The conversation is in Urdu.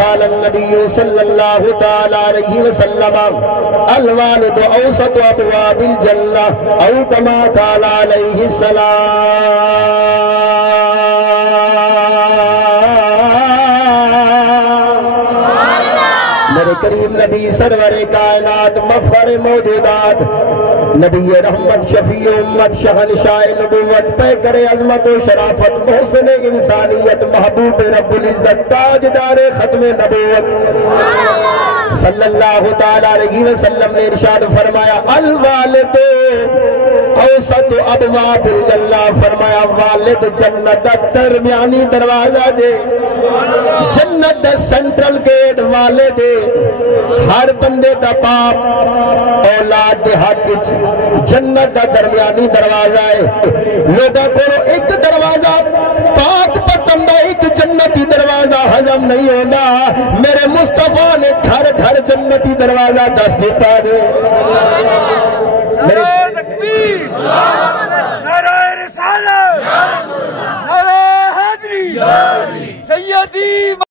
قال النبي صلى الله تعالى عليه وسلم الوالد اوسط ابواب الجنة او كما قال عليه السلام. میرے کریم نبی سرور کائنات مفخر موجودات نبی رحمت شفیع امت شہنشاہ نبوت پیکر عظمت و شرافت محسن انسانیت محبوب رب العزت تاجدار ختم نبوت صلی اللہ تعالیٰ علیہ وسلم نے ارشاد فرمایا الوالد اوسط ابواب الجنہ، فرمایا والد جنت درمیانی دروازہ جے، جنت سنٹرل گیٹ والے دے، ہر بندے دا باپ اولاد دے حق وچ جنت دا درمیانی دروازہ ہے. لوگاں کو ایک دروازہ پاک پتن دا ایک جنتی دروازہ ہضم نہیں ہونا، میرے مصطفیٰ نے گھر گھر جنتی دروازہ دس دیتا ہے. نعرہ تکبیر، نعرہ رسالت، نعرہ حیدری، سیدی